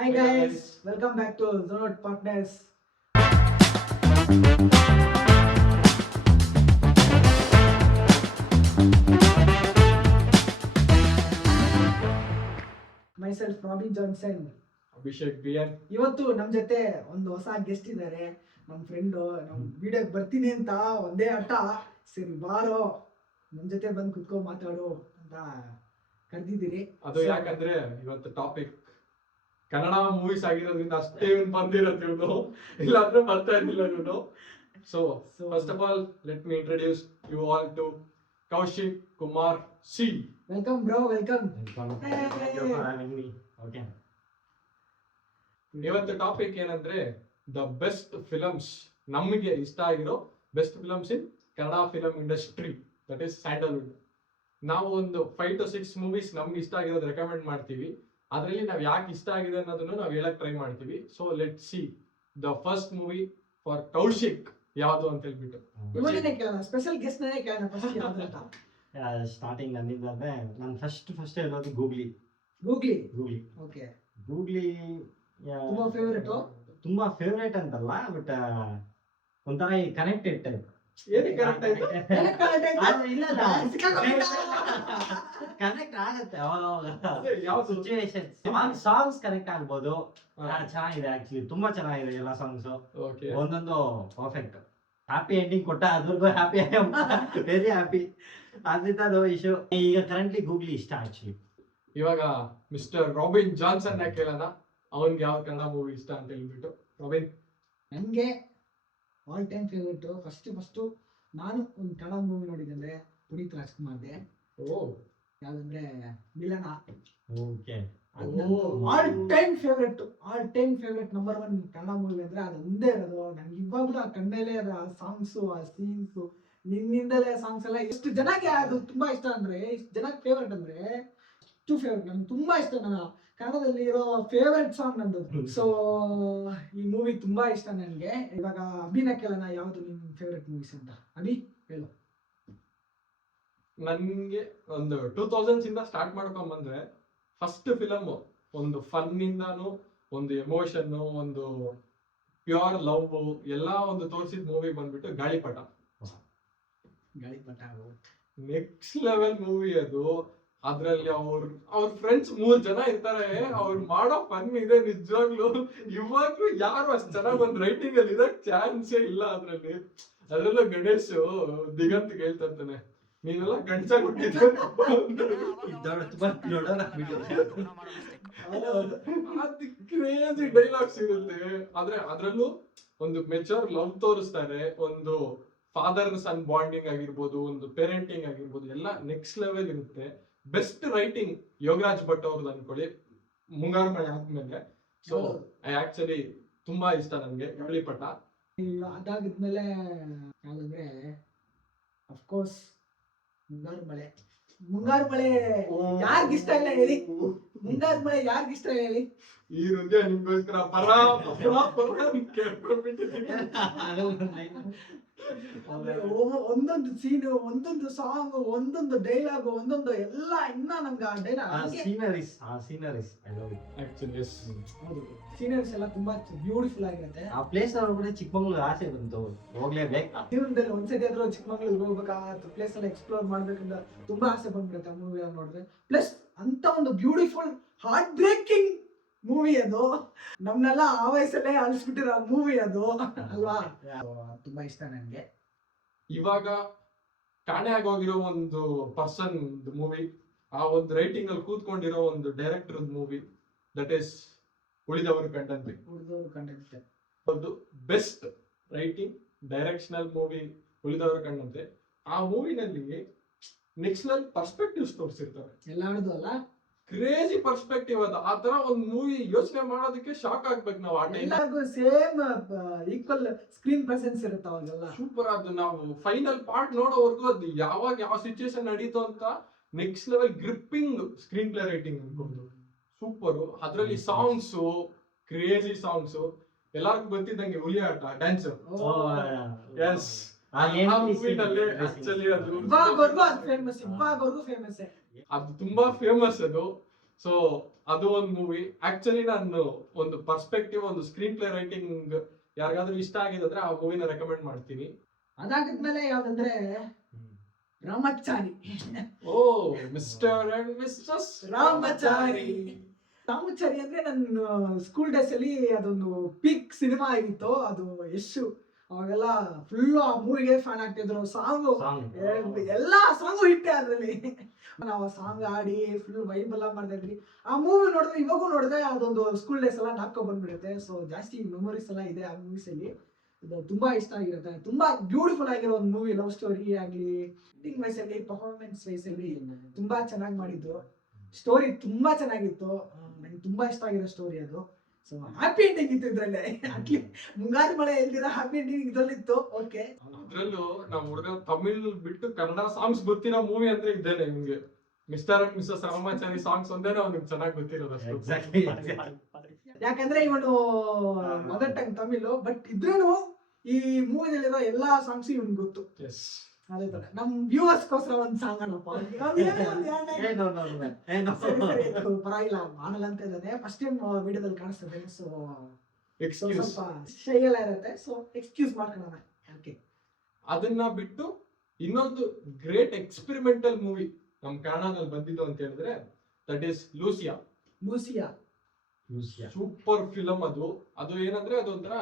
Hi guys, welcome back to Zonot Partners. Myself Robin Johnson. Abhishek BN. ಇವತ್ತು ನಮ್ಮ ಜೊತೆ ಒಂದು ಹೊಸ ಗೆಸ್ಟ್ ಇದ್ದಾರೆ. ನಮ್ಮ ಫ್ರೆಂಡು ನಮ್ಮ ವಿಡಿಯೋಗೆ ಬರ್ತೀನಿ ಅಂತ ಒಂದೇ ಆಟ, ಸರಿ ಬಾರೋ ನಮ್ಮ ಜೊತೆ ಬಂದು ಕುತ್ಕೊಂಡು ಮಾತಾಡು ಅಂತ ಕರೆದಿದ್ದೀರಿ. ಅದು ಯಾಕಂದ್ರೆ ಇವತ್ತು ಟಾಪಿಕ್ ಕನ್ನಡ ಮೂವೀಸ್ ಆಗಿರೋದ್ರಿಂದ ಅಷ್ಟೇ ಇವನು ಬಂದಿರತ್ತೆ, ಇವನು ಇಲ್ಲಾಂದ್ರೆ ಬರ್ತಾ ಇದ್ದಿಲ್ಲ ಇವನು. So first of all let me introduce you all to Kaushik Kumar C. Welcome bro, welcome. Okay, ಇವತ್ತು ಟಾಪಿಕ್ ಏನಂದ್ರೆ ದ ಬೆಸ್ಟ್ ಫಿಲಮ್ಸ್, ನಮಗೆ ಇಷ್ಟ ಆಗಿರೋ best films in Kannada film industry, that is Sandalwood. ನಾವು ಒಂದು 5 to 6 ಮೂವೀಸ್ ನಮ್ಗೆ ಇಷ್ಟ ಆಗಿರೋದು ರೆಕಮೆಂಡ್ ಮಾಡ್ತೀವಿ. ಅದರಲ್ಲಿ ನಾವು ಯಾಕೆ ಇಷ್ಟ ಆಗಿದೆ ಅನ್ನೋದನ್ನು ನಾವು ಹೇಳಕ್ ಟ್ರೈ ಮಾಡ್ತೀವಿ. So let see the first movie for Kaushik ಯಾವುದು ಅಂತ ಹೇಳ್ಬಿಟ್ಟು. ಇವನೇ ಕೇಳೋಣ, ಸ್ಪೆಷಲ್ ಗೆಸ್ಟ್ ನೇ ಕೇಳೋಣ ಫಸ್ಟ್ ಯಾವುದು ಅಂತ. ಸ್ಟಾರ್ಟಿಂಗ್ ನನ್ನಿಂದ ಅಂದ್ರೆ ನಾನು ಫಸ್ಟ್ ಹೇಳೋದು ಗೂಗ್ಲಿ. ಓಕೆ, ಗೂಗ್ಲಿ ತುಂಬಾ ಫೇವರೇಟ್. ತುಂಬಾ ಫೇವರೇಟ್ ಅಂತಲ್ಲ, ಬಟ್ ಒಂಥರ ಕನೆಕ್ಟೆಡ್ ಟೈಪ್. ಏನಕ್ಕೆ ಕರೆಕ್ಟ್ ಆಯ್ತು? ಕನೆಕ್ಟ್ ಆಗತ್ತೆ ಅವಾಗ ಯಾವ ಸಿಚುವೇಶನ್. ಸಾಂಗ್ಸ್ ಕನೆಕ್ಟ್ ಆಗ್ಬೋದು. ಚೆನ್ನಾಗಿದೆ, ಆಕ್ಚುಲಿ ತುಂಬಾ ಚೆನ್ನಾಗಿದೆ ಎಲ್ಲ ಸಾಂಗ್ಸ್. ಓಕೆ, ಒಂದೊಂದು ಪರ್ಫೆಕ್ಟ್. ಹ್ಯಾಪಿ ಎಂಡಿಂಗ್ ಕೊಟ್ಟ, ಅದ್ರಿಗೂ ಹ್ಯಾಪಿ, ವೆರಿ ಹ್ಯಾಪಿ. ಅದ್ರಿಂದ ಅದು ಇಶ್ಯೂ. ಈಗ ಕರೆಂಟ್ಲಿ ಗೂಗ್ಲಿ ಇಷ್ಟ ಆಕ್ಚುಲಿ. ಇವಾಗ ಮಿಸ್ಟರ್ ರಾಬಿನ್ ಜಾನ್ಸನ್ ನ ಕೇಳೋಣ, ಅವನ್ಗೆ ಯಾವ ಕನ್ನಡ ಮೂವಿ ಇಷ್ಟ ಅಂತ ಹೇಳ್ಬಿಟ್ಟು. ರಾಬಿನ್, ನನಗೆ ಆಲ್ ಟೈಮ್ ಫೇವ್ರೇಟ್ ಫಸ್ಟ್ ನಾನು ಒಂದು ಕನ್ನಡ ಮೂವಿ ನೋಡಿದಂದ್ರೆ ಪುನೀತ್ ರಾಜ್ಕುಮಾರ್ದೆ. ಓ, ಯಾವ್ದಂದ್ರೆ ಮಿಲನ. Okay, all time favourite number 1 Kannada movie ಅಂದ್ರೆ ಅದು ಒಂದೇ ಇರೋದು. ನನ್ಗೆ ಇವಾಗ್ಲೂ ಆ ಕಣ್ಣಲ್ಲೇ ಅದು, ಆ ಸಾಂಗ್ಸು, ಆ ಸೀನ್ಸು, ನಿನ್ನಿಂದಲೇ ಸಾಂಗ್ಸ್ ಎಲ್ಲ ಎಷ್ಟು ಜನಕ್ಕೆ ಅದು ತುಂಬಾ ಇಷ್ಟ ಅಂದ್ರೆ, ಎಷ್ಟು ಜನಕ್ಕೆ ಫೇವ್ರೇಟ್ ಅಂದ್ರೆ ಅಷ್ಟು ಫೇವ್ರೇಟ್. ನನ್ಗೆ ತುಂಬಾ ಇಷ್ಟ. ನನ್ನ ಕನ್ನಡದಲ್ಲಿ ಇರೋ ಫೇವ್ರೇಟ್ ಸಾಂಗ್ ನಂದು. ಸೊ ಈ ಮೂವಿ ತುಂಬಾ ಇಷ್ಟ ನನಗೆ. ಇವಾಗ ಅಭಿನ ಕೇಳೋಣ, ಯಾವ್ದು ನಿನ್ ಫೇವ್ರೇಟ್ ಮೂವೀಸ್ ಅಂತ. ಅಭಿ ಹೇಳು. ನನ್ಗೆ ಒಂದು 2000s ಇಂದ ಸ್ಟಾರ್ಟ್ ಮಾಡ್ಕೊಂಡ್ ಬಂದ್ರೆ ಫಸ್ಟ್ ಫಿಲಮ್ ಒಂದು ಫನ್ ಇಂದಾನು, ಒಂದು ಎಮೋಷನ್, ಒಂದು ಪ್ಯೂರ್ ಲವ್ ಎಲ್ಲ ಒಂದು ತೋರಿಸಿದ ಮೂವಿ ಬಂದ್ಬಿಟ್ಟು ಗಾಳಿಪಟ. ನೆಕ್ಸ್ಟ್ ಲೆವೆಲ್ ಮೂವಿ ಅದು. ಅದ್ರಲ್ಲಿ ಅವ್ರ ಫ್ರೆಂಡ್ಸ್ 3 ಜನ ಇರ್ತಾರೆ. ಅವ್ರು ಮಾಡೋ ಫನ್ ಇದೆ ನಿಜವಾಗ್ಲು. ಇವಾಗ್ಲೂ ಯಾರು ಅಷ್ಟ್ ಚೆನ್ನಾಗ್ ಒಂದ್ ರೈಟಿಂಗ್ ಅಲ್ಲಿ ಇದಕ್ ಚಾನ್ಸೇ ಇಲ್ಲ ಅದ್ರಲ್ಲಿ. ಅದ್ರಲ್ಲೂ ಗಣೇಶ್ ದಿಗಂತ್ ಹೇಳ್ತಾ ಇರ್ತಾನೆ, ನೀವೆಲ್ಲ ಗಂಡ್ಸಾಗ್ ಹುಟ್ಟಿದ್ರೆ ಕ್ರೇಜಿ ಡೈಲಾಗ್ಸ್ ಇರುತ್ತೆ. ಆದ್ರೆ ಅದ್ರಲ್ಲೂ ಒಂದು ಮೆಚೂರ್ ಲವ್ ತೋರಿಸ್ತಾರೆ. ಒಂದು ಫಾದರ್ ಸನ್ ಬಾಂಡಿಂಗ್ ಆಗಿರ್ಬೋದು, ಒಂದು ಪೇರೆಂಟಿಂಗ್ ಆಗಿರ್ಬೋದು, ಎಲ್ಲ ನೆಕ್ಸ್ಟ್ ಲೆವೆಲ್ ಇರುತ್ತೆ. ಬೆಸ್ಟ್ ರೈಟಿಂಗ್ ಯೋಗರಾಜ್ ಭಟ್ ಅವ್ರದ್ದು ಅನ್ಕೊಳ್ಳಿ, ಮುಂಗಾರು ಮಳೆ ಆದ್ಮೇಲೆ. ಸೊ ಆಕ್ಚುಲಿ ತುಂಬಾ ಇಷ್ಟ ನನ್ಗೆ ಗಾಳಿಪಟ. ಅದಾಗಿದ್ಮೇಲೆ ಯಾವ್ದಂದ್ರೆ ಅಫ್ಕೋರ್ಸ್ ಮುಂಗಾರು ಮಳೆ ಯಾರಿಗಿಷ್ಟ ಇಲ್ಲ ಹೇಳಿ? ಮುಂಗಾರು ಮಳೆ ಯಾರಿಗಿಷ್ಟ ಹೇಳಿ? ಈ ಹೃದಯ ನಿಮ್ಗೋಸ್ಕರ ಪರ ಕೇಳ್ಕೊಂಡ್ಬಿಟ್ಟಿದ್ದೀನಿ. ಒಂದೊಂದು ಸೀನು, ಒಂದೊಂದು ಸಾಂಗ್, ಒಂದೊಂದು ಡೈಲಾಗ್, ಒಂದೊಂದು ಎಲ್ಲ ಇನ್ನ ನಮ್ಗೆ ಆ ಡೈಲಾಗ್ ಸೀನರೀಸ್ ಸೀನರೀಸ್ ಎಲ್ಲ ತುಂಬಾ ಬ್ಯೂಟಿಫುಲ್ ಆಗಿರುತ್ತೆ. ಆ ಪ್ಲೇಸ್ ಕೂಡ ಚಿಕ್ಕಮಂಗ್ಳೂರು ಆಸೆ ಬಂತು, ಹೋಗ್ಲೇಬೇಕು. ಜೀವನದಲ್ಲಿ ಒಂದ್ಸತಿ ಆದ್ರೂ ಚಿಕ್ಕಮಂಗ್ಳೂರಿಗೆ ಹೋಗ್ಬೇಕಾ, ಪ್ಲೇಸ್ ಎಲ್ಲ ಎಕ್ಸ್ಪ್ಲೋರ್ ಮಾಡ್ಬೇಕಂತ ತುಂಬಾ ಆಸೆ ಬಂದ್ಬಿಡುತ್ತೆ ಆ ಮೂವಿ ನೋಡಿದ್ರೆ. ಪ್ಲಸ್ ಅಂತ ಒಂದು ಬ್ಯೂಟಿಫುಲ್ ಹಾರ್ಟ್ ಬ್ರೇಕಿಂಗ್ ಮೂವಿ ಅದು. ನಮ್ನೆಲ್ಲ ಆ ವಯಸ್ಸಲ್ಲೇ ಅಳಿಸ್ಬಿಟ್ಟಿರೋ ಮೂವಿ ಅದು ಅಲ್ವಾ? ತುಂಬಾ ಇಷ್ಟ ನನ್ಗೆ. ಇವಾಗ ಕಾಣೆ ಆಗೋಗಿರೋ ಒಂದು ಪರ್ಸನ್ ಮೂವಿ, ಆ ಒಂದು ರೈಟಿಂಗ್ ಅಲ್ಲಿ ಕೂತ್ಕೊಂಡಿರೋ ಒಂದು ಡೈರೆಕ್ಟರ್ ಮೂವಿ, ದಟ್ ಈಸ್ ಉಳಿದವರು ಕಂಡಂತೆ. ಒಂದು ಬೆಸ್ಟ್ ರೈಟಿಂಗ್ ಡೈರೆಕ್ಷನಲ್ ಮೂವಿ ಉಳಿದವರು ಕಂಡಂತೆ. ಆ ಮೂವಿನಲ್ಲಿ ನೆಕ್ಸ್ಟ್ ಲೆವೆಲ್ ಪರ್ಸ್ಪೆಕ್ಟಿವ್ಸ್ ತೋರಿಸಿರ್ತಾರೆ. ಎಲ್ಲಾರ್ದು ಅಲ್ಲ, ಕ್ರೇಜಿ ಪರ್ಸ್ಪೆಕ್ಟಿವ್ ಅದು. ಆ ತರ ಒಂದು ಮೂವಿ ಯೋಚನೆ ಮಾಡೋದಕ್ಕೆ ಶಾಕ್ ಆಗ್ಬೇಕು ನಾವು. ಆ ಎಲ್ಲರಿಗೂ ಸೇಮ್ ಈಕ್ವಲ್ ಸ್ಕ್ರೀನ್ ಪ್ರೆಸೆನ್ಸ್ ಇರುತ್ತೆ ಅವಾಗೆಲ್ಲ. ಸೂಪರ್. ಅದು ನಾವು ಫೈನಲ್ ಪಾರ್ಟ್ ನೋಡೋವರೆಗೂ ಅದು ಯಾವಾಗ ಯಾವ ಸಿಚುಯೇಷನ್ ನಡೀತು ಅಂತ next level gripping screen play writing ಅನ್ಕೊಂಡು ಸೂಪರ್. ಅದ್ರಲ್ಲಿ ಸಾಂಗ್ಸ್, ಕ್ರೇಜಿ ಸಾಂಗ್ಸ್. ಎಲ್ಲರಿಗೂ ಗೊತ್ತಿದ್ದಂಗೆ ಹುಲಿ ಆಟ ಡ್ಯಾನ್ಸ್. S, ಇವಾಗವರೆಗೂ famous. ಅದು ತುಂಬಾ ಫೇಮಸ್ ಅದು. ಸೊ ಅದು ಒಂದು ಮೂವಿ. ಆಕ್ಚುಲಿ ನಾನು ಒಂದು ಪರ್ಸ್ಪೆಕ್ಟಿವ್, ಒಂದು ಸ್ಕ್ರೀನ್ ಪ್ಲೇ ರೈಟಿಂಗ್ ಯಾರಿಗಾದ್ರೂ ಇಷ್ಟ ಆಗಿದೆ ಅಂದ್ರೆ ಆ ಮೂವಿನ ರೆಕಮೆಂಡ್ ಮಾಡ್ತೀನಿ. ಅದಾಗಿದ್ಮೇಲೆ ಯಾವ್ದಂದ್ರೆ ರಾಮಚಾರಿ. ಓ, mister and missus Ramachari. Ramachari ಅಂದ್ರೆ ನನ್ನ ಸ್ಕೂಲ್ ಡೇಸ್ ಅಲ್ಲಿ ಅದೊಂದು ಪೀಕ್ ಸಿನಿಮಾ ಆಗಿತ್ತು. ಅದು ಯಶು ಅವಾಗೆಲ್ಲ ಫುಲ್ ಆ ಮೂವಿಗೆ ಫ್ಯಾನ್ ಆಗ್ತಿದ್ರು. ಸಾಂಗು ಎಲ್ಲಾ ಸಾಂಗು ಹಿಟ್ಟೆ ಅದ್ರಲ್ಲಿ. ನಾವು ಸಾಂಗ್ ಆಡಿ ಫುಲ್ ವೈಬ್ ಎಲ್ಲ ಮಾಡ್ತಾ ಇದ್ವಿ. ಆ ಮೂವಿ ನೋಡಿದ್ರೆ ಇವಾಗೂ ನೋಡಿದ್ರೆ ಅದೊಂದು ಸ್ಕೂಲ್ ಡೇಸ್ ಎಲ್ಲ ನಾಲ್ಕೊ ಬಂದ್ಬಿಡುತ್ತೆ. ಸೊ ಜಾಸ್ತಿ ಮೆಮೊರೀಸ್ ಎಲ್ಲ ಇದೆ ಆ ಮೂವೀಸ್ ಅಲ್ಲಿ. ಇದು ತುಂಬಾ ಇಷ್ಟ ಆಗಿರುತ್ತೆ. ತುಂಬಾ ಬ್ಯೂಟಿಫುಲ್ ಆಗಿರೋ ಒಂದು ಮೂವಿ. ಲವ್ ಸ್ಟೋರಿ ಆಗ್ಲಿ, ಆಕ್ಟಿಂಗ್ ವೈಸ್ ಅಲ್ಲಿ, ಪರ್ಫಾರ್ಮೆನ್ಸ್ ವೈಸ್ ಅಲ್ಲಿ ತುಂಬಾ ಚೆನ್ನಾಗಿ ಮಾಡಿದ್ದು. ಸ್ಟೋರಿ ತುಂಬಾ ಚೆನ್ನಾಗಿತ್ತು. ನಂಗೆ ತುಂಬಾ ಇಷ್ಟ ಆಗಿರೋ ಸ್ಟೋರಿ ಅದು. ಸೊ ಹ್ಯಾಪಿ ಎಂಡಿಂಗ್ ಇತ್ತು ಇದ್ರಲ್ಲೇ. ಅಟ್ಲಿ ಮುಂಗಾರು ಮಳೆ ಎಲ್ದಿರ ಹ್ಯಾಪಿ ಎಂಡಿಂಗ್ ಇದ್ರಲ್ಲಿತ್ತು. ಓಕೆ, ಅದ್ರಲ್ಲೂ ನಮ್ಮ ಹುಡುಗ ತಮಿಳ್ ಬಿಟ್ಟು ಕನ್ನಡ ಸಾಂಗ್ಸ್ ಗೊತ್ತಿರೋ ಮೂವಿ ಅಂದ್ರೆ ಇದ್ದೇನೆ ನಿಮ್ಗೆ. Mister and missus Ramachari songs ಒಂದೇನೆ ಅವ್ನಿಗೆ ಚೆನ್ನಾಗಿ ಗೊತ್ತಿರೋದು ಅಷ್ಟು. ಎಕ್ಸಾಕ್ಟ್ಲಿ. ಯಾಕಂದ್ರೆ ಇವನು ಮದರ್ ಟಂಗ್ ತಮಿಳು, ಬಟ್ ಇದ್ರೂ ಈ ಮೂವಿನಲ್ಲಿರೋ ಎಲ್ಲಾ ಸಾಂಗ್ಸ್ ಇವನ್ ಗೊತ್ತು. ಎಸ್, ಅದೇ ತರ ನಮ್ ವ್ಯೂವರ್ಸ್ಗೋಸ್ಕರ ಒಂದ್ ಸಾಂಗ್ ಅನ್ನಪ್ಪ. ಪರವಾಗಿಲ್ಲ, ಮಾಡಲ್ಲ ಅಂತ ಇದ್ದಾನೆ. ಫಸ್ಟ್ ಟೈಮ್ ವಿಡಿಯೋದಲ್ಲಿ ಕಾಣಿಸ್ತದೆ. So excuse. ಸ್ವಲ್ಪ ಶೈ ಎಲ್ಲ ಇರುತ್ತೆ. ಸೊ ಎಕ್ಸ್ಕ್ಯೂಸ್ ಮಾಡ್ಕೊಳ್ಳೋಣ. ಓಕೆ, ಅದನ್ನ ಬಿಟ್ಟು ಇನ್ನೊಂದು ಗ್ರೇಟ್ ಎಕ್ಸ್ಪೆರಿಮೆಂಟಲ್ ಮೂವಿ ನಮ್ ಕನ್ನಡದಲ್ಲಿ ಬಂದಿದ್ದು ಅಂತ ಹೇಳಿದ್ರೆ that is Lucia. Lucia super film ಅದು. ಅದು ಏನಂದ್ರೆ ಅದೊಂಥರ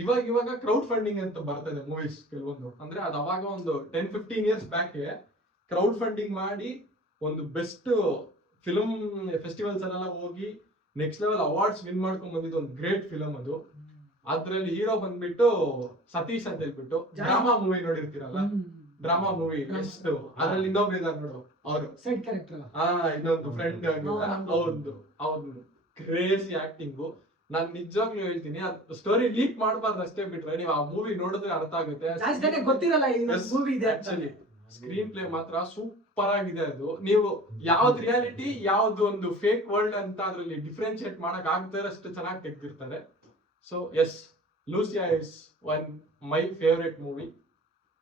ಇವಾಗ ಕ್ರೌಡ್ ಫಂಡಿಂಗ್ ಅಂತ ಬರ್ತದೆ ಮೂವೀಸ್ ಕೆಲವೊಂದು. ಅಂದ್ರೆ ಅದು ಅವಾಗ ಒಂದು 10-15 ಇಯರ್ಸ್ ಬ್ಯಾಕ್ ಕ್ರೌಡ್ ಫಂಡಿಂಗ್ ಮಾಡಿ ಒಂದು ಬೆಸ್ಟ್ ಫಿಲಮ್ ಫೆಸ್ಟಿವಲ್ಸ್ ಅಲ್ಲೆಲ್ಲ ಹೋಗಿ ನೆಕ್ಸ್ಟ್ ಲೆವೆಲ್ ಅವಾರ್ಡ್ಸ್ ವಿನ್ ಮಾಡ್ಕೊಂಡ್ ಬಂದಿದ್ದು ಒಂದು ಗ್ರೇಟ್ ಫಿಲಮ್ ಅದು. ಅದ್ರಲ್ಲಿ ಹೀರೋ ಬಂದ್ಬಿಟ್ಟು ಸತೀಶ್ ಅಂತ ಹೇಳ್ಬಿಟ್ಟು ಡ್ರಾಮಾ ಮೂವಿ ನೋಡಿರ್ತೀರಲ್ಲ, ಡ್ರಾಮಾ ಮೂವಿ ಎಷ್ಟು ಅದ್ರಲ್ಲಿ ಇನ್ನೊಬ್ರು ಇದಾರೆ ನೋಡು, ಅವರು ಸೈಡ್ ಕ್ಯಾರೆಕ್ಟರ್. ಇನ್ನೊಂದು ಫ್ರೆಂಡ್ ಅವ್ನು ಕ್ರೇಜಿ ಆಕ್ಟಿಂಗು. ನಾನ್ ನಿಜವಾಗ್ಲೂ ಹೇಳ್ತೀನಿ, ಸ್ಟೋರಿ ಲೀಕ್ ಮಾಡಬಾರ್ದು ಅಷ್ಟೇ, ಬಿಟ್ರೆ ನೀವು ಆ ಮೂವಿ ನೋಡಿದ್ರೆ ಅರ್ಥ ಆಗುತ್ತೆ. ಗೊತ್ತಿರಲ್ಲ ಮೂವಿ ಇದೆ. ಆಕ್ಚುಲಿ ಸ್ಕ್ರೀನ್ ಪ್ಲೇ ಮಾತ್ರ ಸೂಪರ್ ಆಗಿದೆ ಅದು. ನೀವು ಯಾವ್ದು ರಿಯಾಲಿಟಿ ಯಾವ್ದು ಒಂದು ಫೇಕ್ ವರ್ಲ್ಡ್ ಅಂತ ಅದ್ರಲ್ಲಿ ಡಿಫ್ರೆನ್ಶಿಯೇಟ್ ಮಾಡಕ್ ಆಗದೆ ಅಷ್ಟು ಚೆನ್ನಾಗಿ ತೆಗ್ದಿರ್ತಾರೆ. So yes, Lucia is one my favourite movie.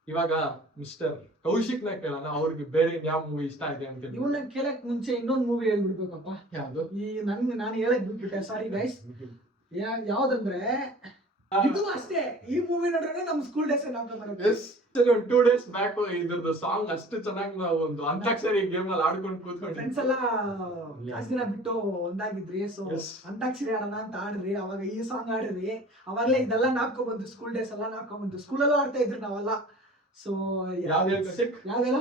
ಇವಾಗ ಮಿಸ್ಟರ್ ಕೌಶಿಕ್ ನ ಕೇಳೋಣ, ಅವ್ರಿಗೆ ಬೇರೆ ಯಾವ ಮೂವಿ ಇಷ್ಟ ಇದೆ ಅಂತ. ಇವನ್ನ ಕೇಳಕ್ ಮುಂಚೆ ಇನ್ನೊಂದು ಮೂವಿ ಹೇಳ್ಬಿಡ್ಬೇಕಪ್ಪ. ಯಾವ್ದು? ನಾನು ಹೇಳಕ್ ಬಿಟ್ಬಿಟ್ಟೆ, ಸಾರಿ ಗೈಸ್. ಯಾವ್ದಂದ್ರೆ ಇದು ಅಷ್ಟೇ. ಈ ಮೂವಿ ನೋಡ್ರೆ ನಮ್ ಸ್ಕೂಲ್ ಡೇಸ್ ಬರುತ್ತೆ. 2 days ಬ್ಯಾಕ್ ಇದ್ರದ್ದು ಸಾಂಗ್ ಅಷ್ಟು ಚೆನ್ನಾಗಿ ನಾವು ಒಂದು ಅಂತಾಕ್ಷರಿ ಗೇಮ್ ಅಲ್ಲಿ ಆಡ್ಕೊಂಡು ಕೂತ್ಕೊಂಡು ಫ್ರೆಂಡ್ಸ್ ಎಲ್ಲ ಜಾಸ್ತಿ ದಿನ ಬಿಟ್ಟು ಒಂದಾಗಿದ್ರಿ. ಸೊ ಅಂತಾಕ್ಷರಿ ಆಡೋಣ ಅಂತ ಆಡಿದ್ರಿ. ಅವಾಗ ಈ ಸಾಂಗ್ ಆಡಿದ್ರಿ. ಅವಾಗ್ಲೇ ಇದೆಲ್ಲ ನಾಲ್ಕೊ ಬಂದು ಸ್ಕೂಲ್ ಡೇಸ್ ಎಲ್ಲ ನಾಲ್ಕೊ ಬಂದು ಸ್ಕೂಲಲ್ಲೂ ಆಡ್ತಾ ಇದ್ರಿ ನಾವೆಲ್ಲ. ಸೊ ಯಾವ್ದೆಲ್ಲ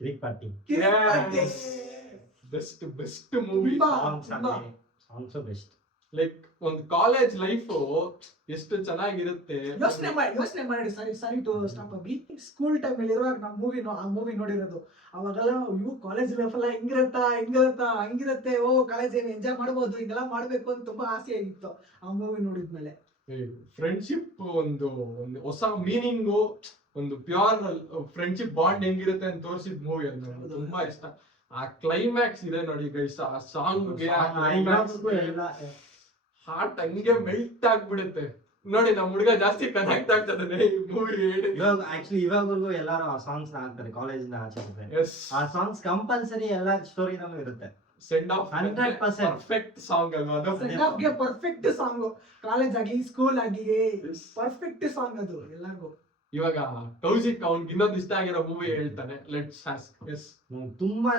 Kirik Party best movie. Songs best. Like ಒಂದು ಕಾಲೇಜ್ ಲೈಫ್ ಎಷ್ಟು ಚೆನ್ನಾಗಿರುತ್ತೆ ಯೋಚನೆ ಮಾಡಿ. Sorry to stop Abhi. School time ಅಲ್ಲಿ ಇರುವಾಗ ನಾವು ಆ ಮೂವಿ ನೋಡಿರೋದು. ಅವಾಗೆಲ್ಲ ಇವು ಕಾಲೇಜ್ ಲೈಫ್ ಎಲ್ಲ ಹಂಗಿರತ್ತೆ. ಓ ಕಾಲೇಜ್ ಏನು ಎಂಜಾಯ್ ಮಾಡ್ಬೋದು, ಹಿಂಗೆಲ್ಲ ಮಾಡ್ಬೇಕು ಅಂತ ತುಂಬಾ ಆಸೆ ಆಗಿತ್ತು ಆ ಮೂವಿ ನೋಡಿದ್ಮೇಲೆ. ಫ್ರೆಂಡ್ಶಿಪ್ ಒಂದು ಹೊಸ ಮೀನಿಂಗು, ಒಂದು ಪ್ಯೂರ್ ಫ್ರೆಂಡ್ಶಿಪ್ ಬಾಂಡ್ ಹೆಂಗಿರುತ್ತೆ ಅಂತ ತೋರಿಸಿದ ಮೂವಿ ಅದು. ನನಗೆ ತುಂಬಾ ಇಷ್ಟ. ಆ ಕ್ಲೈಮ್ಯಾಕ್ಸ್ ಇದೆ ನೋಡಿ ಗೈಸ್, ಆ ಸಾಂಗ್ಗೆ ಹಾರ್ಟ್ ಹಂಗೆ ಮೆಲ್ಟ್ ಆಗ್ಬಿಡುತ್ತೆ ನೋಡಿ. ನಮ್ ಹುಡುಗ ಜಾಸ್ತಿ ಕನೆಕ್ಟ್ ಆಗ್ತದೆ ಈ ಮೂವಿ. ಇವಾಗವರೆಗೂ ಎಲ್ಲಾರು ಆ ಸಾಂಗ್ಸ್ ಹಾಕ್ತಾರೆ ಕಾಲೇಜ್ ಇಂದ ಆಚೆ. ಆ ಸಾಂಗ್ಸ್ ಕಂಪಲ್ಸರಿ ಎಲ್ಲಾ ಸ್ಟೋರಿನಲ್ಲೂ ಇರುತ್ತೆ. ಸೆಂಡ್ ಆಫ್ 100% ಪರ್ಫೆಕ್ಟ್ ಸಾಂಗ್ ಅಲ್ವಾ ಅದು? ಸೆಂಡ್ ಆಫ್ ಗೆ ಪರ್ಫೆಕ್ಟ್ ಸಾಂಗ್. ಕಾಲೇಜ್ ಆಗ್ಲಿ ಸ್ಕೂಲ್ ಆಗ್ಲಿ ಪರ್ಫೆಕ್ಟ್ ಸಾಂಗ್ ಅದು ಎಲ್ಲರಿಗೂ. ಇವಾಗ ಕೌಶಿಕ್ ಅವ್ನಿಗೆ ಇನ್ನೊಂದು ಇಷ್ಟ ಆಗಿರೋ ಮೂವಿ ಹೇಳ್ತಾನೆ, ಲೆಟ್ಸ್ ಆಸ್ಕ್. ಎಸ್, ತುಂಬಾ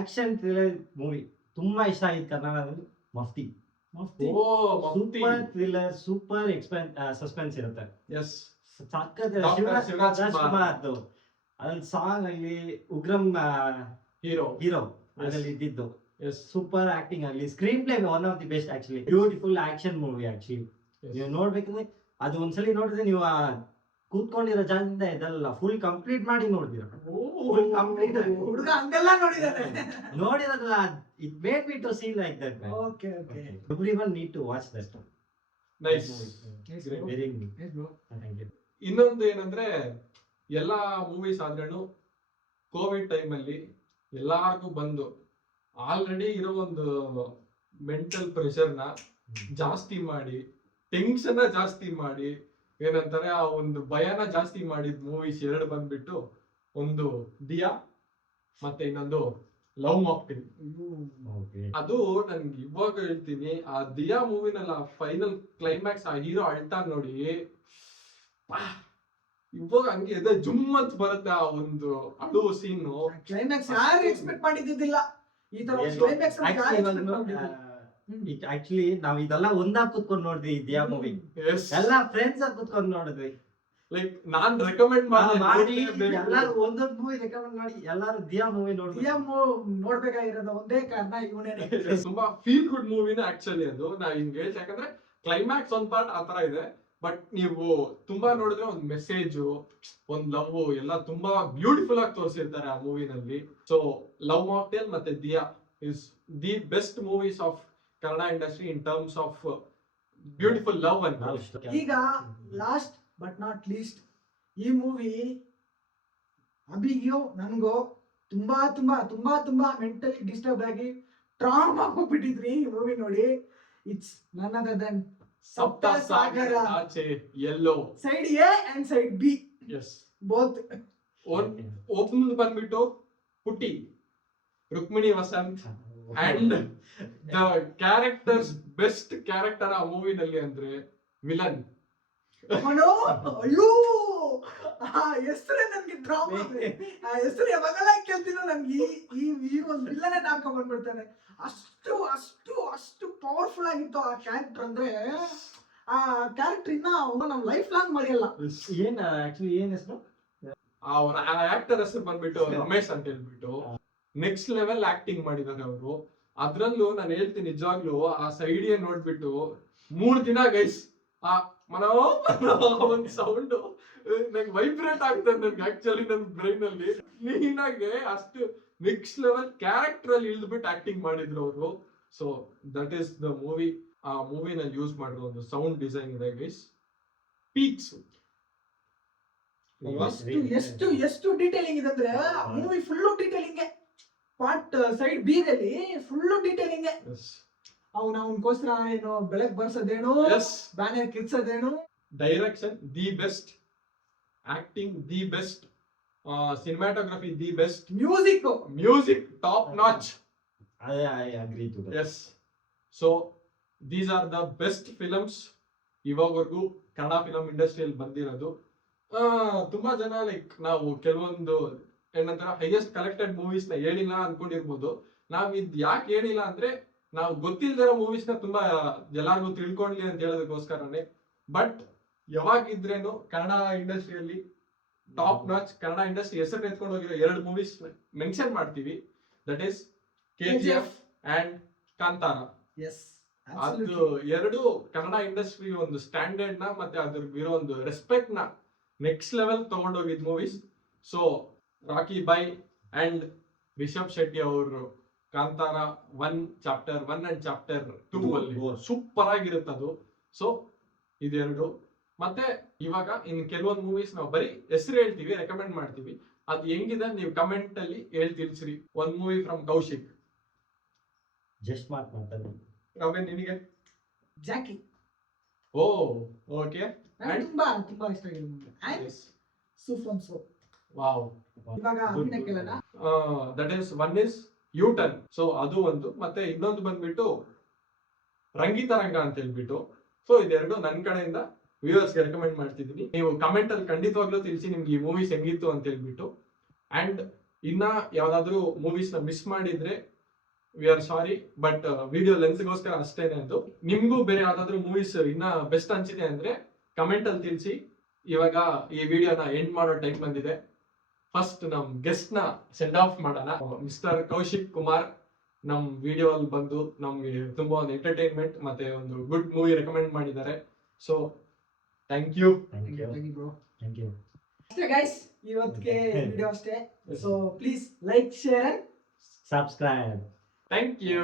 ಆಕ್ಷನ್ ಥ್ರಿಲ್ಲರ್ ಮೂವಿ ತುಂಬಾ ಇಷ್ಟ ಆಗಿತ್ತು ಕನ್ನಡದಲ್ಲಿ. Mufti super thriller, super suspense ಇರುತ್ತೆ. ಎಸ್, ಸಕ್ಕತ್. ಶಿವರಾಜ್ ಕುಮಾರ್ದು ಅದ್ರಲ್ಲಿ ಸಾಂಗ್ ಅಲ್ಲಿ ಉಗ್ರಂ ಹೀರೋ ಅದ್ರಲ್ಲಿ ಇದ್ದಿದ್ದು. ಸೂಪರ್ ಆಕ್ಟಿಂಗ್ ಆಗಲಿ, screen play one of the best actually. Beautiful action movie actually. ನೀವು ನೋಡ್ಬೇಕಂದ್ರೆ ಅದು ಒಂದ್ಸಲಿ ನೋಡಿದ್ರೆ ನೀವು ಕೂತ್ಕೊಂಡಿರೋ ಜಾಗದಿಂದ ಇದೆಲ್ಲ ಫುಲ್ ಕಂಪ್ಲೀಟ್ ಮಾಡಿ ನೋಡ್ತೀರ. ಹುಡುಗ ಹಂಗೆಲ್ಲ ನೋಡಿರಲ್ಲ. It made me to see like that. Okay everyone need to watch that. Nice, very good. ಇನ್ನೊಂದು ಏನಂದ್ರೆ ಎಲ್ಲಾ ಮೂವೀಸ್ ಆದ್ರೂ ಕೋವಿಡ್ ಟೈಮ್ ಅಲ್ಲಿ ಎಲ್ಲಾರ್ಗೂ ಬಂದು ಆಲ್ರೆಡಿ ಇರೋ ಒಂದು ಮೆಂಟಲ್ ಪ್ರೆಷರ್ ನ ಜಾಸ್ತಿ ಮಾಡಿ, ಟೆನ್ಷನ್ ಜಾಸ್ತಿ ಮಾಡಿ, ಏನಂತಾರೆ ಆ ಒಂದು ಭಯನ ಜಾಸ್ತಿ ಮಾಡಿದ ಮೂವೀಸ್ 2 ಬಂದ್ಬಿಟ್ಟು, ಒಂದು ದಿಯಾ ಮತ್ತೆ ಇನ್ನೊಂದು ಲವ್ ಮಾಕ್ಟೇಲ್. Okay. ಅದು ನನ್ಗೆ ಇವಾಗ ಹೇಳ್ತೀನಿ, ಆ ದಿಯಾ ಮೂವಿನಲ್ಲಿ ಆ ಫೈನಲ್ ಕ್ಲೈಮ್ಯಾಕ್ಸ್ ಆ ಹೀರೋ ಅಳ್ತಾನ ನೋಡಿ, ಇವಾಗ ಹಂಗೆ ಎದೆ ಜುಮ್ ಅಂತ ಬರುತ್ತೆ ಆ ಒಂದು ಅಳು ಸೀನು. ಕ್ಲೈಮ್ಯಾಕ್ಸ್ ಯಾರು ಎಕ್ಸ್ಪೆಕ್ಟ್ ಮಾಡಿದ್ದಿಲ್ಲ, ಈ ತರ ಕ್ಲೈಮ್ಯಾಕ್ಸ್ ಆಕ್ಚುಲಿ ನಾವ್ ಇದೆಲ್ಲ ಒಂದಾಗ ಕುತ್ಕೊಂಡ್ ನೋಡಿದ್ವಿ ದಿಯಾ ಮೂವಿ, ಎಲ್ಲಾ ಫ್ರೆಂಡ್ಸ್ ಆಗಿ ಕುತ್ಕೊಂಡ್ ನೋಡಿದ್ವಿ. ಲೈಕ್ ನಾನ್ ರೆಕಮೆಂಡ್ ಮಾಡಿ ಎಲ್ಲಾರು ಒಂದೊಂದ್ ಮೂವಿ ರೆಕಮೆಂಡ್ ಮಾಡಿ ಎಲ್ಲಾರು ದಿಯಾ ಮೂವಿ ದಿಯಾ ನೋಡ್ಬೇಕಾಗಿರೋದು ಒಂದೇ ಕಾರಣ ಇವನೇನೆ. ತುಂಬಾ ಫೀಲ್ ಗುಡ್ ಮೂವಿನ ಆಕ್ಚುಲಿ ಅದು. ನಾವ್ ಹಿಂಗ್ ಹೇಳ್ತಿ ಯಾಕಂದ್ರೆ ಕ್ಲೈಮ್ಯಾಕ್ಸ್ ಒಂದ್ ಪಾರ್ಟ್ ಆತರ ಇದೆ, ಬಟ್ ನೀವು ತುಂಬಾ ನೋಡಿದ್ರೆ ಒಂದ್ ಮೆಸೇಜ್, ಒಂದ್ ಲವ್ ಎಲ್ಲ ತುಂಬಾ ಬ್ಯೂಟಿಫುಲ್ ಆಗಿ ತೋರಿಸಿರ್ತಾರೆ ಆ ಮೂವಿನಲ್ಲಿ. ಸೊ ಲವ್ ಮಾಕ್ಟೇಲ್ ಮತ್ತೆ Dia is the best movies of Kannada industry in terms of beautiful love ಅಂತ. ಈಗ ಲಾಸ್ಟ್ ಬಟ್ ನಾಟ್ ಲೀಸ್ಟ್, ಈ ಮೂವಿ ಅಭಿಗೂ ನನ್ಗೋ ತುಂಬಾ ತುಂಬಾ ತುಂಬಾ ತುಂಬಾ ಮೆಂಟಲಿ ಡಿಸ್ಟರ್ಬ್ ಆಗಿ ಟ್ರಾಮಾ ಹೋಗ್ಬಿಟ್ಟಿದ್ರಿ ಈ ಮೂವಿ ನೋಡಿ. ಇಟ್ಸ್ ನನ್ other than Sapta Sagara Aache Ello, side A and side B, yes both. ಒಬ್ಬನು ಬಂದ್ಬಿಟ್ಟು Putti Rukmini Vasanth, and the characters best character ಆ ಮೂವಿನಲ್ಲಿ ಅಂದ್ರೆ ವಿಲನ್. ಅಯ್ಯೋ ಆ ಹೆಸರೇ ನನ್ಗೆ ಡ್ರಾಮಾ, ಆ ಹೆಸರು ಯಾವಾಗಲ್ಲ ಕೇಳ್ತೀನೋ ನನ್ಗೆ ಈ ಒಂದು ವಿಲ್ಲನೇ ನಾಲ್ಕ ಬಂದ್ಬಿಡ್ತಾನೆ. ಅಷ್ಟು ಅಷ್ಟು ಅಷ್ಟು ಪವರ್ಫುಲ್ ಆಗಿತ್ತು ಆ ಕ್ಯಾರೆಕ್ಟರ್. ಅಂದ್ರೆ ಆ ಕ್ಯಾರೆಕ್ಟರ್ ಇನ್ನ ನಮ್ ಲೈಫ್ ಲಾಂಗ್ ಮರೆಯಲ್ಲ. ಏನ್ ಆಕ್ಚುಲಿ ಏನ್ ಹೆಸರು ಅವ್ರ ಆಕ್ಟರ್ ಹೆಸರು ಬಂದ್ಬಿಟ್ಟು ರಮೇಶ್ ಅಂತ ಹೇಳ್ಬಿಟ್ಟು ನೆಕ್ಸ್ಟ್ ಲೆವೆಲ್ ಆಕ್ಟಿಂಗ್ ಮಾಡಿದ್ದಾರೆ ಅವರು. ಅದ್ರಲ್ಲೂ ನಾನು ಹೇಳ್ತೀನಿ ನಿಜವಾಗ್ಲೂ ಆ ಸೈಡ್ ನೋಡ್ಬಿಟ್ಟು 3 ದಿನ ಗೈಸ್ ಆ ಮನೋ ಒಂದ್ ಸೌಂಡ್ ನಂಗೆ ವೈಬ್ರೇಟ್ ಆಗ್ತದೆ ನನ್ಗೆ ಆಕ್ಚುಲಿ ನನ್ ಬ್ರೈನ್ ಅಲ್ಲಿ. ಕ್ಲೀನಾಗೆ ಅಷ್ಟು ನೆಕ್ಸ್ಟ್ ಲೆವೆಲ್ ಕ್ಯಾರೆಕ್ಟರ್ ಅಲ್ಲಿ ಇಳಿದ್ಬಿಟ್ಟು ಆಕ್ಟಿಂಗ್ ಮಾಡಿದ್ರು ಅವರು. So that is the movie. ಆ ಮೂವಿನಲ್ಲಿ ಯೂಸ್ ಮಾಡಿರೋ ಒಂದು ಸೌಂಡ್ ಡಿಸೈನ್ ಇದೆ ಗೈಸ್, ಪೀಕ್ಸ್. ಎಷ್ಟು ಎಷ್ಟು ಡೀಟೇಲಿಂಗ್ ಇದೆ ಅಂದ್ರೆ movie full detailing. Part side B ದಲ್ಲಿ ಫುಲ್ಲು ಡೀಟೇಲಿಂಗ್. ಅವನಗೋಸ್ಕರ ಏನು ಬೆಳಕ್ ಬರ್ಸೋದೇನು, ಬ್ಯಾನರ್ ಕಿರ್ಸೋದೇನು, direction the best, acting the best, cinematography the best, music top notch. I agree to that. Yes. So these are the best films ಇವಾಗವರೆಗೂ Kannada film ಇಂಡಸ್ಟ್ರಿಯಲ್ಲಿ ಬಂದಿರೋದು. ತುಂಬಾ ಜನ ಲೈಕ್ ನಾವು ಕೆಲವೊಂದು ಏನಂತಾರ ಹೈಯೆಸ್ಟ್ ಕಲೆಕ್ಟೆಡ್ ಮೂವೀಸ್ ನ ಹೇಳಿಲ್ಲ ಅನ್ಕೊಂಡಿರ್ಬೋದು. ನಾವ್ ಇದ್ ಯಾಕೆ ಹೇಳಿಲ್ಲ ಅಂದ್ರೆ ನಾವು ಗೊತ್ತಿಲ್ದಿರೋ ಮೂವೀಸ್ ನ ತುಂಬಾ ಎಲ್ಲಾರ್ಗು ತಿಳ್ಕೊಂಡ್ಲಿ ಅಂತ ಹೇಳೋದಕ್ಕೋಸ್ಕರನೇ. ಬಟ್ ಯಾವಾಗಿದ್ರೇನು ಕನ್ನಡ ಇಂಡಸ್ಟ್ರಿಯಲ್ಲಿ ಟಾಪ್ ನಾಚ್, ಕನ್ನಡ ಇಂಡಸ್ಟ್ರಿ ಹೆಸರು ಎತ್ಕೊಂಡು ಹೋಗಿರೋ 2 ಮೂವೀಸ್ ಮೆನ್ಷನ್ ಮಾಡ್ತೀವಿ. That is KGF and Kantara. ಅದು 2 ಕನ್ನಡ ಇಂಡಸ್ಟ್ರಿ ಒಂದು ಸ್ಟ್ಯಾಂಡರ್ಡ್ ನ ಮತ್ತೆ ಅದ್ರಿಗಿರೋ ಒಂದು ರೆಸ್ಪೆಕ್ಟ್ ನ ನೆಕ್ಸ್ಟ್ ಲೆವೆಲ್ ತಗೊಂಡೋಗಿದ್ movies. So Rocky Bhai and Rishab Shetty ಅವರು ಕಾಂತಾರ 1 ಚಾಪ್ಟರ್ 1 ಅಂಡ್ ಚಾಪ್ಟರ್ 2 ಅಲ್ಲಿ ಸೂಪರ್ ಆಗಿರುತ್ತದು. ಸೊ ಇದೆರಡು. ಮತ್ತೆ ಇವಾಗ ಇನ್ ಕೆಲವೊಂದು ಮೂವೀಸ್ ನಾವು ಬರೀ ಹೆಸರು ಹೇಳ್ತೀವಿ, ರೆಕಮೆಂಡ್ ಮಾಡ್ತೀವಿ. ಅದು ಹೆಂಗಿದೆ ನೀವು ಕಮೆಂಟ್ ಅಲ್ಲಿ ಹೇಳಿ ತಿಳಿಸ್ರಿ. ಒಂದ್ ಮೂವಿ ಫ್ರಮ್ ಕೌಶಿಕ್. ಜಸ್ಟ್ ಮಾತಾಡ್ತಾರೆ ರಮೇಶ್ ನಿನಗೆ? ಜಾಕಿ. ಓ ಓಕೆ. ತುಂಬಾ ತುಂಬಾ ಇಷ್ಟ ಆಗಿದೆ. ಸೂಫ್ರಮ್ ಸೋ. ವಾವ್. ಇವಾಗ ಅಭಿನಯ ಕೇಳೋಣ. That is one is U-turn. So ಅದು ಒಂದು. ಮತ್ತೆ ಇನ್ನೊಂದು ಬಂದ್ಬಿಟ್ಟು ರಂಗಿತರಂಗ ಅಂತ ಹೇಳ್ಬಿಟ್ಟು. ಸೊ ಇದೆರಡು ನನ್ನ ಕಡೆಯಿಂದ ವ್ಯೂವರ್ಸ್ ಗೆ ರೆಕಮೆಂಡ್ ಮಾಡ್ತಿದ್ದೀನಿ. ನೀವು ಕಮೆಂಟ್ ಅಲ್ಲಿ ಖಂಡಿತವಾಗ್ಲೂ ತಿಳಿಸಿ ನಿಮ್ಗೆ ಈ ಮೂವೀಸ್ ಹೆಂಗಿತ್ತು ಅಂತ ಹೇಳ್ಬಿಟ್ಟು. ಅಂಡ್ ಇನ್ನ ಯಾವ್ದಾದ್ರು ಮೂವೀಸ್ ನ ಮಿಸ್ ಮಾಡಿದ್ರೆ we are sorry, but video ಲೆನ್ಸ್ಗೋಸ್ಕರ ಅಷ್ಟೇನೆ. ಅದು ನಿಮ್ಗೂ ಬೇರೆ ಯಾವ್ದಾದ್ರು ಮೂವೀಸ್ ಇನ್ನ ಬೆಸ್ಟ್ ಅನ್ಸಿದೆ ಅಂದ್ರೆ ಕಮೆಂಟ್ ಅಲ್ಲಿ ತಿಳಿಸಿ. ಇವಾಗ ಈ ವಿಡಿಯೋನ ಎಂಡ್ ಮಾಡೋ ಟೈಮ್ ಬಂದಿದೆ. ಫಸ್ಟ್ ನಮ್ ಗೆಸ್ಟ್ ನ ಸೆಂಡ್ ಆಫ್ ಮಾಡೋಣ. ಮಿಸ್ಟರ್ ಕೌಶಿಕ್ ಕುಮಾರ್ ನಮ್ ವಿಡಿಯೋ ಅಲ್ಲಿ ಬಂದು ನಮ್ಗೆ ತುಂಬಾ ಒಂದು ಎಂಟರ್ಟೈನ್ಮೆಂಟ್ ಮತ್ತೆ ಒಂದು ಗುಡ್ ಮೂವಿ ರೆಕಮೆಂಡ್ ಮಾಡಿದ್ದಾರೆ. So thank you. ಅಷ್ಟೇ ಗೈಸ್, ಇವತ್ತಿಗೆ ವಿಡಿಯೋ ಅಷ್ಟೇ. So please like, share, subscribe. Thank you.